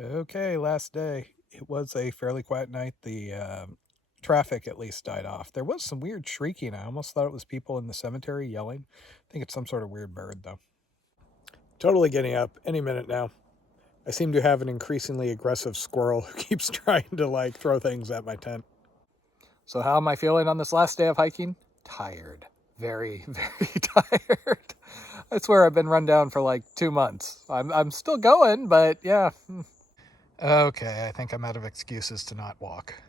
Okay, last day. It was a fairly quiet night. The traffic at least died off. There was some weird shrieking. I almost thought it was people in the cemetery yelling. I think it's some sort of weird bird, though. Totally getting up any minute now. I seem to have an increasingly aggressive squirrel who keeps trying to throw things at my tent. So how am I feeling on this last day of hiking? Tired. Very, very tired. I swear I've been run down for 2 months. I'm still going, but yeah. Okay, I think I'm out of excuses to not walk.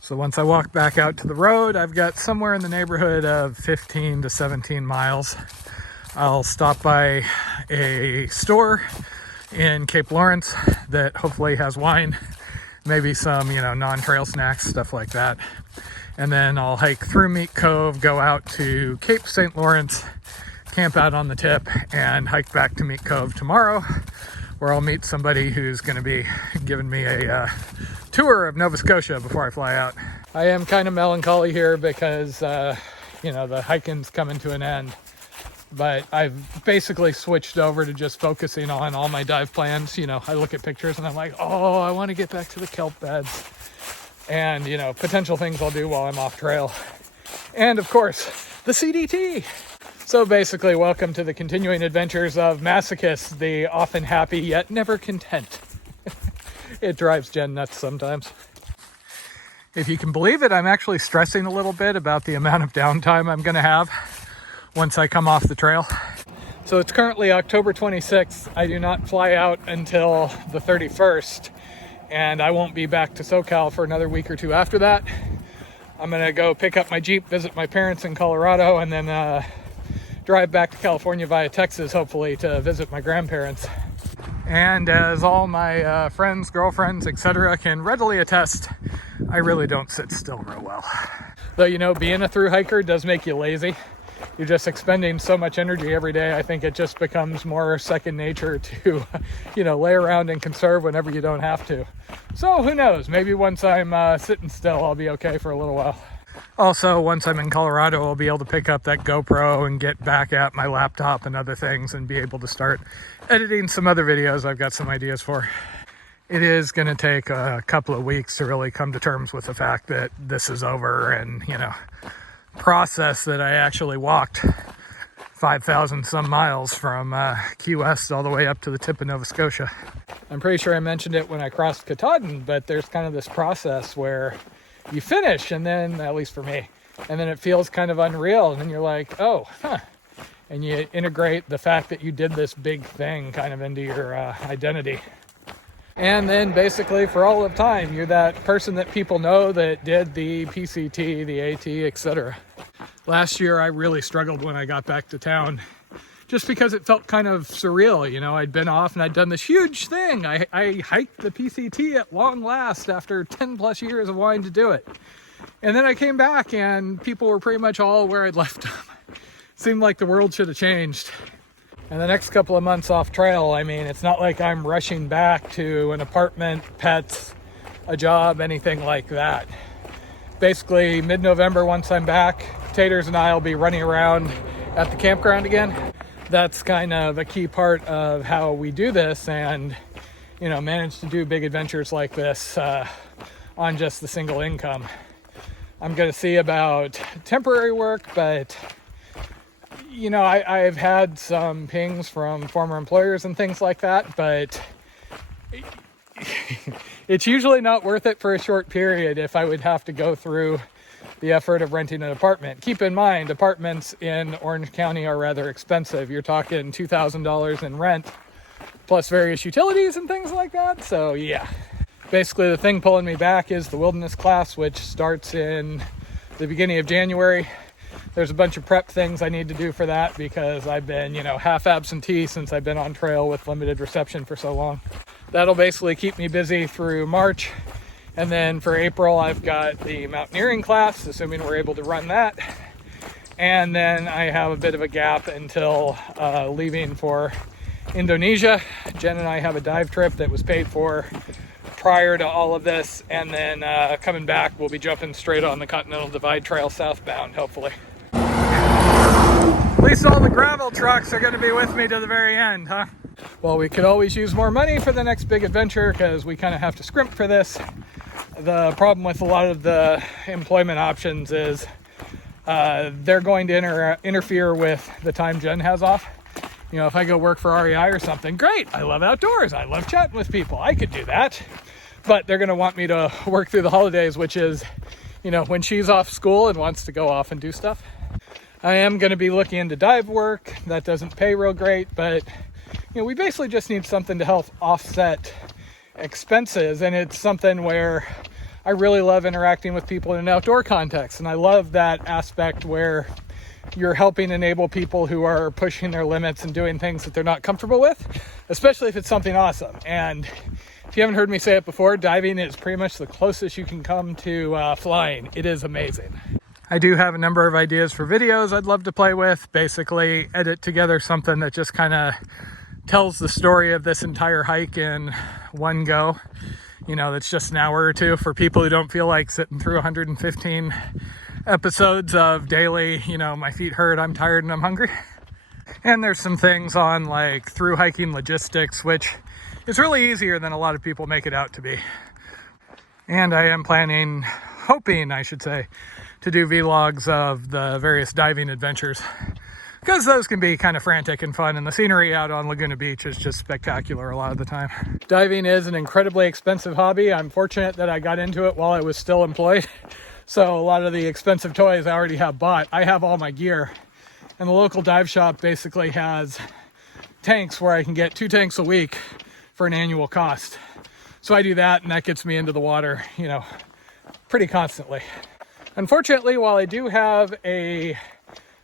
So once I walk back out to the road, I've got somewhere in the neighborhood of 15 to 17 miles. I'll stop by a store in Cape Lawrence that hopefully has wine, maybe some, non-trail snacks, stuff like that. And then I'll hike through Meat Cove, go out to Cape St. Lawrence, camp out on the tip, and hike back to Meat Cove tomorrow, where I'll meet somebody who's going to be giving me a tour of Nova Scotia before I fly out. I am kind of melancholy here because, the hiking's coming to an end. But I've basically switched over to just focusing on all my dive plans. I look at pictures and I'm like, oh, I want to get back to the kelp beds. And, potential things I'll do while I'm off trail. And, of course, the CDT. So basically, welcome to the continuing adventures of masochists, the often happy yet never content. It drives Jen nuts sometimes. If you can believe it, I'm actually stressing a little bit about the amount of downtime I'm going to have once I come off the trail. So it's currently October 26th. I do not fly out until the 31st, and I won't be back to SoCal for another week or two after that. I'm going to go pick up my Jeep, visit my parents in Colorado, and then drive back to California via Texas, hopefully, to visit my grandparents. And as all my friends, girlfriends, etc. can readily attest, I really don't sit still real well. Though, being a thru hiker does make you lazy. You're just expending so much energy every day. I think it just becomes more second nature to, lay around and conserve whenever you don't have to. So who knows? Maybe once I'm sitting still, I'll be okay for a little while. Also, once I'm in Colorado, I'll be able to pick up that GoPro and get back at my laptop and other things and be able to start editing some other videos I've got some ideas for. It is going to take a couple of weeks to really come to terms with the fact that this is over and, process that I actually walked 5,000 some miles from Key West all the way up to the tip of Nova Scotia. I'm pretty sure I mentioned it when I crossed Katahdin, but there's kind of this process where you finish, and then, at least for me, and then it feels kind of unreal, and then you're like, oh, huh. And you integrate the fact that you did this big thing kind of into your identity. And then basically for all of time, you're that person that people know that did the PCT, the AT, etc. Last year, I really struggled when I got back to town, just because it felt kind of surreal. I'd been off and I'd done this huge thing. I hiked the PCT at long last after 10 plus years of wanting to do it. And then I came back and people were pretty much all where I'd left them. Seemed like the world should have changed. And the next couple of months off trail, it's not like I'm rushing back to an apartment, pets, a job, anything like that. Basically, mid-November, once I'm back, Taters and I will be running around at the campground again. That's kind of a key part of how we do this and, manage to do big adventures like this on just the single income. I'm going to see about temporary work, but I've had some pings from former employers and things like that, but it's usually not worth it for a short period if I would have to go through the effort of renting an apartment. Keep in mind, apartments in Orange County are rather expensive. You're talking $2,000 in rent, plus various utilities and things like that. So yeah, basically the thing pulling me back is the wilderness class, which starts in the beginning of January. There's a bunch of prep things I need to do for that because I've been, half absentee since I've been on trail with limited reception for so long. That'll basically keep me busy through March. And then for April, I've got the mountaineering class, assuming we're able to run that. And then I have a bit of a gap until leaving for Indonesia. Jen and I have a dive trip that was paid for prior to all of this. And then coming back, we'll be jumping straight on the Continental Divide Trail southbound, hopefully. At least all the gravel trucks are going to be with me to the very end, huh? Well, we could always use more money for the next big adventure because we kind of have to scrimp for this. The problem with a lot of the employment options is they're going to interfere with the time Jen has off. You know, if I go work for REI or something, great. I love outdoors. I love chatting with people. I could do that. But they're going to want me to work through the holidays, which is, you know, when she's off school and wants to go off and do stuff. I am going to be looking into dive work. That doesn't pay real great, but, you know, we basically just need something to help offset expenses. And it's something where I really love interacting with people in an outdoor context. And I love that aspect where you're helping enable people who are pushing their limits and doing things that they're not comfortable with, especially if it's something awesome. And if you haven't heard me say it before, diving is pretty much the closest you can come to flying. It is amazing. I do have a number of ideas for videos I'd love to play with. Basically, edit together something that just kind of tells the story of this entire hike in one go. You know, that's just an hour or two for people who don't feel like sitting through 115 episodes of daily, you know, my feet hurt, I'm tired, and I'm hungry. And there's some things on like through hiking logistics, which is really easier than a lot of people make it out to be. And I am hoping I should say, to do vlogs of the various diving adventures, because those can be kind of frantic and fun, and the scenery out on Laguna Beach is just spectacular a lot of the time. Diving is an incredibly expensive hobby. I'm fortunate that I got into it while I was still employed. So a lot of the expensive toys I already have bought. I have all my gear. And the local dive shop basically has tanks where I can get 2 tanks a week for an annual cost. So I do that, and that gets me into the water, you know, pretty constantly. Unfortunately, while I do have a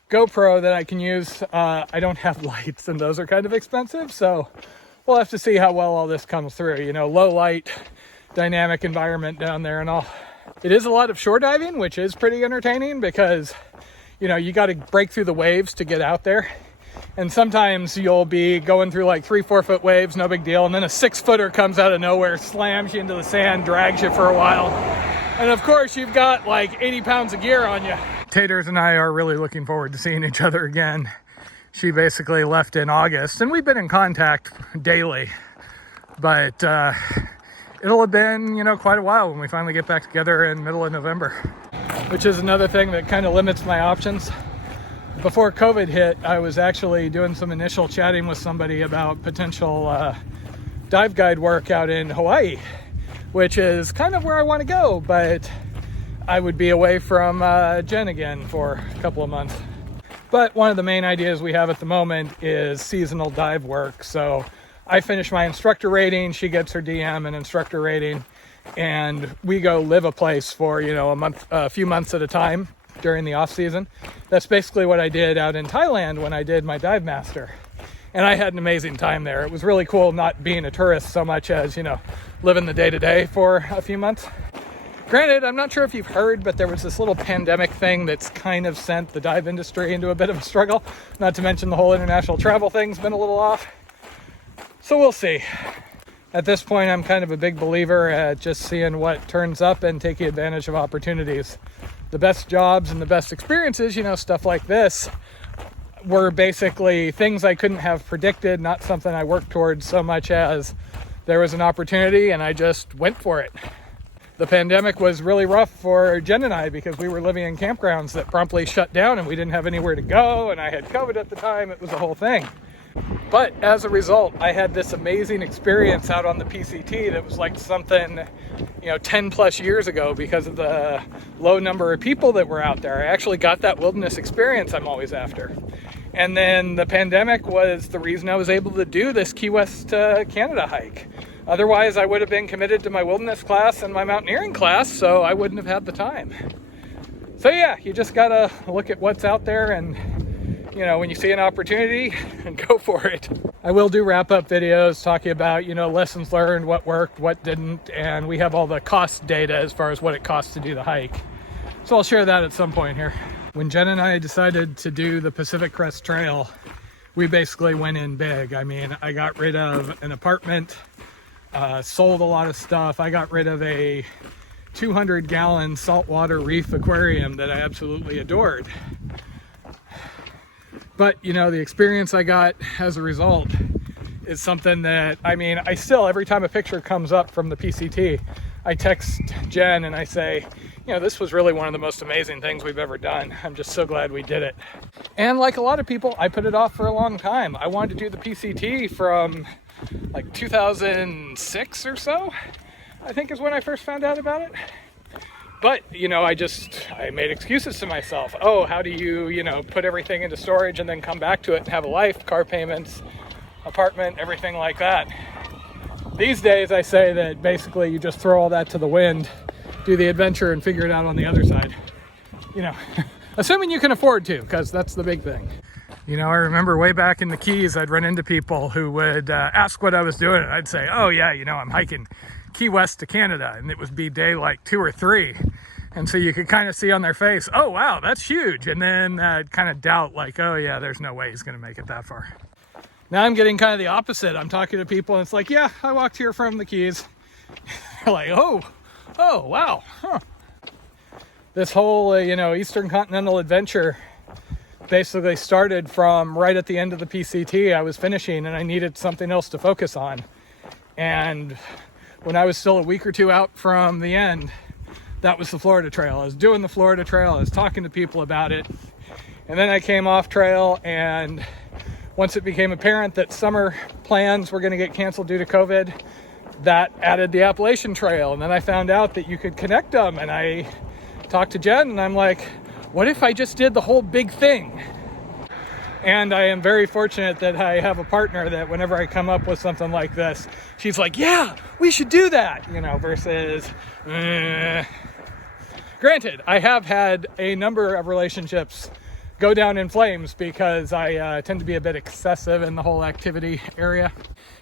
GoPro that I can use, I don't have lights, and those are kind of expensive. So we'll have to see how well all this comes through. You know, low light, dynamic environment down there and all. It is a lot of shore diving, which is pretty entertaining because, you know, you got to break through the waves to get out there. And sometimes you'll be going through like 3-4 foot waves, no big deal. And then a 6-footer comes out of nowhere, slams you into the sand, drags you for a while. And of course, you've got like 80 pounds of gear on you. Taters and I are really looking forward to seeing each other again. She basically left in August, and we've been in contact daily. But it'll have been, you know, quite a while when we finally get back together in middle of November, which is another thing that kind of limits my options. Before COVID hit, I was actually doing some initial chatting with somebody about potential dive guide work out in Hawaii, which is kind of where I want to go, but I would be away from Jen again for a couple of months. But one of the main ideas we have at the moment is seasonal dive work. So I finish my instructor rating, she gets her DM and instructor rating, and we go live a place for, you know, a few months at a time during the off season. That's basically what I did out in Thailand when I did my dive master. And I had an amazing time there. It was really cool not being a tourist so much as, you know, living the day-to-day for a few months. Granted, I'm not sure if you've heard, but there was this little pandemic thing that's kind of sent the dive industry into a bit of a struggle. Not to mention the whole international travel thing's been a little off. So we'll see. At this point, I'm kind of a big believer at just seeing what turns up and taking advantage of opportunities. The best jobs and the best experiences, you know, stuff like this, were basically things I couldn't have predicted, not something I worked towards so much as there was an opportunity and I just went for it. The pandemic was really rough for Jen and I because we were living in campgrounds that promptly shut down and we didn't have anywhere to go, and I had COVID at the time. It was a whole thing. But as a result, I had this amazing experience out on the PCT that was like something, you know, 10 plus years ago because of the low number of people that were out there. I actually got that wilderness experience I'm always after. And then the pandemic was the reason I was able to do this Key West Canada hike. Otherwise, I would have been committed to my wilderness class and my mountaineering class, so I wouldn't have had the time. So yeah, you just gotta look at what's out there and, you know, when you see an opportunity, and go for it. I will do wrap-up videos talking about, you know, lessons learned, what worked, what didn't, and we have all the cost data as far as what it costs to do the hike. So I'll share that at some point here. When Jen and I decided to do the Pacific Crest Trail, we basically went in big. I mean, I got rid of an apartment, sold a lot of stuff. I got rid of a 200-gallon saltwater reef aquarium that I absolutely adored. But, you know, the experience I got as a result is something that, I mean, I still, every time a picture comes up from the PCT, I text Jen and I say, you know, this was really one of the most amazing things we've ever done. I'm just so glad we did it. And like a lot of people, I put it off for a long time. I wanted to do the PCT from like 2006 or so, I think is when I first found out about it. But, you know, I made excuses to myself. Oh, how do you, you know, put everything into storage and then come back to it and have a life, car payments, apartment, everything like that. These days I say that basically you just throw all that to the wind, do the adventure and figure it out on the other side. You know, assuming you can afford to, because that's the big thing. You know, I remember way back in the Keys, I'd run into people who would ask what I was doing, and I'd say, oh yeah, you know, I'm hiking Key West to Canada, and it would be day like 2 or 3. And so you could kind of see on their face, oh wow, that's huge. And then kind of doubt like, oh yeah, there's no way he's gonna make it that far. Now I'm getting kind of the opposite. I'm talking to people and it's like, yeah, I walked here from the Keys. They're like, oh, wow, huh. This whole, you know, Eastern Continental adventure basically started from right at the end of the PCT. I was finishing and I needed something else to focus on. And when I was still a week or 2 out from the end, that was the Florida Trail. I was doing the Florida Trail. I was talking to people about it. And then I came off trail, and once it became apparent that summer plans were going to get canceled due to COVID, that added the Appalachian Trail. And then I found out that you could connect them. And I talked to Jen and I'm like, what if I just did the whole big thing? And I am very fortunate that I have a partner that whenever I come up with something like this, she's like, yeah, we should do that, you know, versus, Granted, I have had a number of relationships go down in flames because I tend to be a bit excessive in the whole activity area.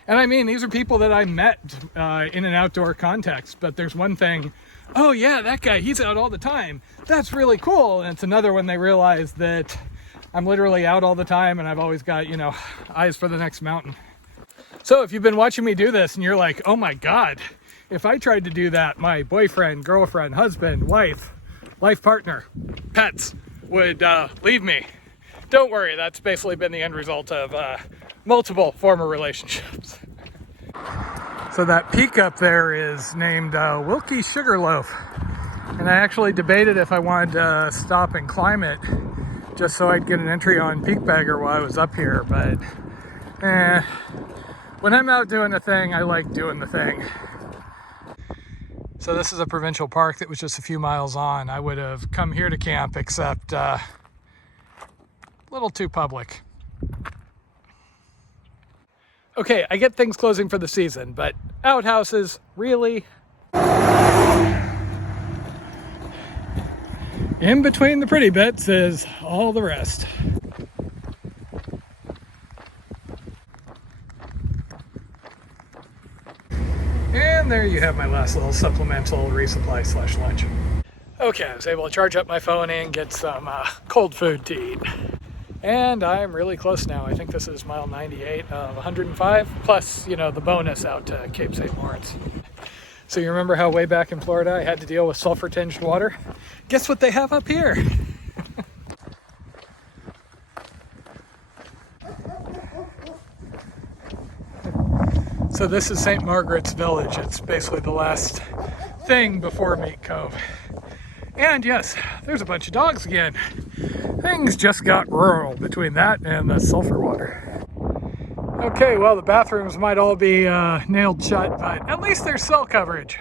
And I mean, these are people that I met in an outdoor context, but there's one thing, oh yeah, that guy, he's out all the time. That's really cool. And it's another when they realize that I'm literally out all the time and I've always got, you know, eyes for the next mountain. So if you've been watching me do this and you're like, oh my God, if I tried to do that, my boyfriend, girlfriend, husband, wife, life partner, pets would leave me. Don't worry, that's basically been the end result of multiple former relationships. So that peak up there is named Wilkie Sugarloaf. And I actually debated if I wanted to stop and climb it just so I'd get an entry on Peak Bagger while I was up here. But when I'm out doing the thing, I like doing the thing. So this is a provincial park that was just a few miles on. I would have come here to camp, except a little too public. Okay, I get things closing for the season, but outhouses, really? In between the pretty bits is all the rest. And there you have my last little supplemental resupply / lunch. Okay, I was able to charge up my phone and get some cold food to eat. And I'm really close now. I think this is mile 98 of 105, plus, you know, the bonus out to Cape St. Lawrence. So you remember how way back in Florida I had to deal with sulfur-tinged water? Guess what they have up here? So this is St. Margaret's Village. It's basically the last thing before Meat Cove. And yes, there's a bunch of dogs again. Things just got rural between that and the sulfur water. Okay, well, the bathrooms might all be nailed shut, but at least there's cell coverage.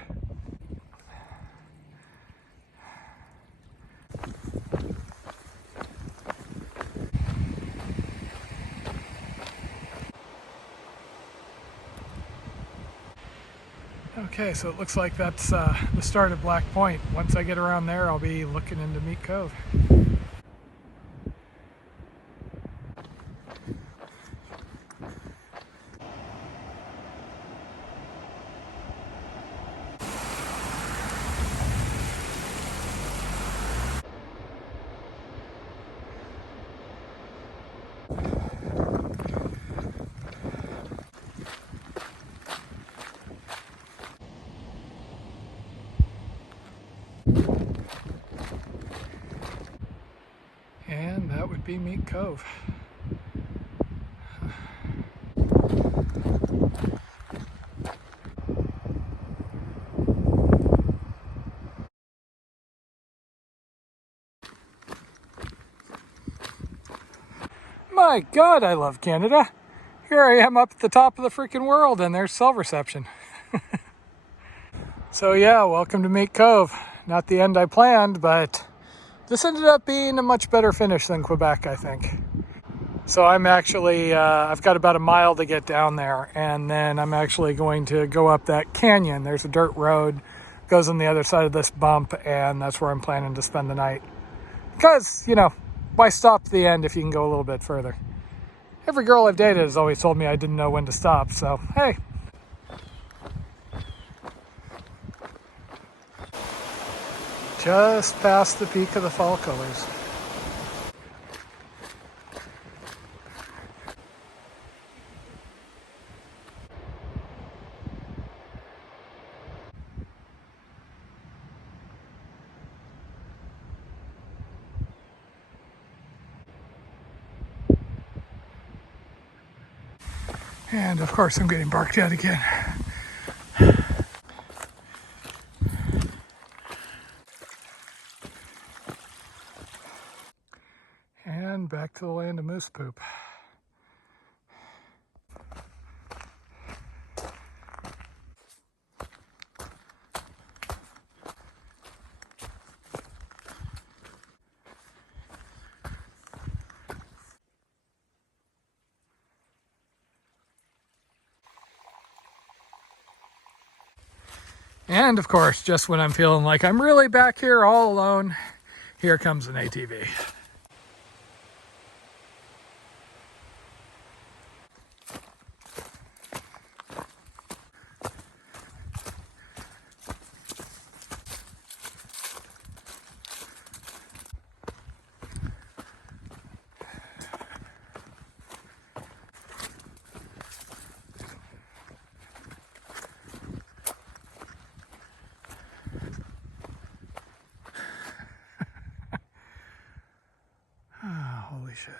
Okay, so it looks like that's the start of Black Point. Once I get around there, I'll be looking into Meat Cove. And that would be Meat Cove. My God, I love Canada. Here I am up at the top of the freaking world, and there's cell reception. So yeah, welcome to Meat Cove. Not the end I planned, but this ended up being a much better finish than Quebec, I think. So I'm actually, I've got about a mile to get down there, and then I'm actually going to go up that canyon. There's a dirt road, goes on the other side of this bump, and that's where I'm planning to spend the night. Because, you know, why stop at the end if you can go a little bit further? Every girl I've dated has always told me I didn't know when to stop, so hey. Just past the peak of the fall colors. And of course I'm getting barked at again. And back to the land of moose poop. And of course, just when I'm feeling like I'm really back here all alone, here comes an ATV. Holy shit.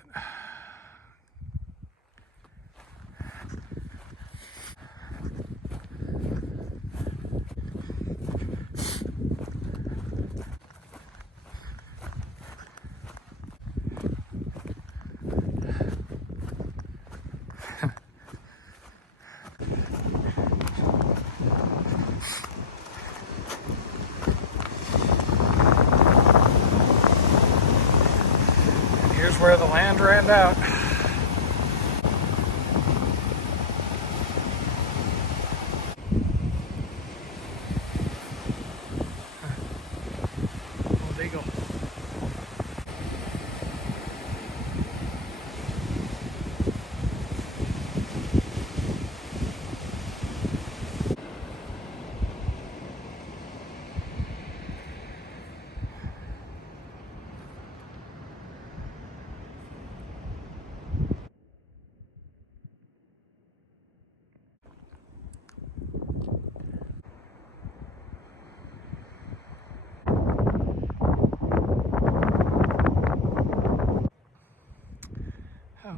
Here's where the land ran out. Old eagle.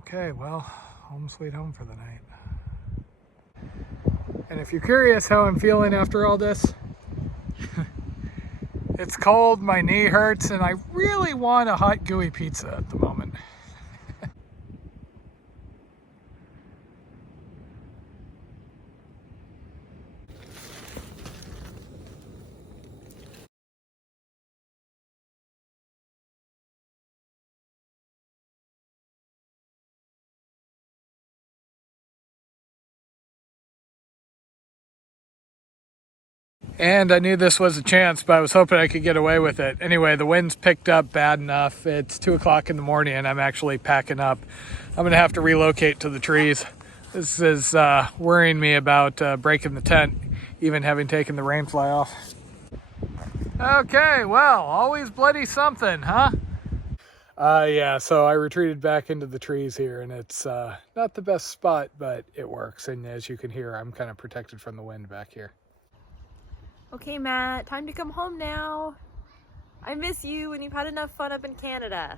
Okay, well, home sweet home for the night. And if you're curious how I'm feeling after all this, it's cold, my knee hurts, and I really want a hot gooey pizza at the moment. And I knew this was a chance, but I was hoping I could get away with it. Anyway, the wind's picked up bad enough. It's 2 o'clock in the morning and I'm actually packing up. I'm gonna have to relocate to the trees. This is worrying me about breaking the tent, even having taken the rain fly off. Okay, well, always bloody something, huh? Yeah, so I retreated back into the trees here, and it's not the best spot, but it works. And as you can hear, I'm kind of protected from the wind back here. Okay, Matt, time to come home now. I miss you and you've had enough fun up in Canada.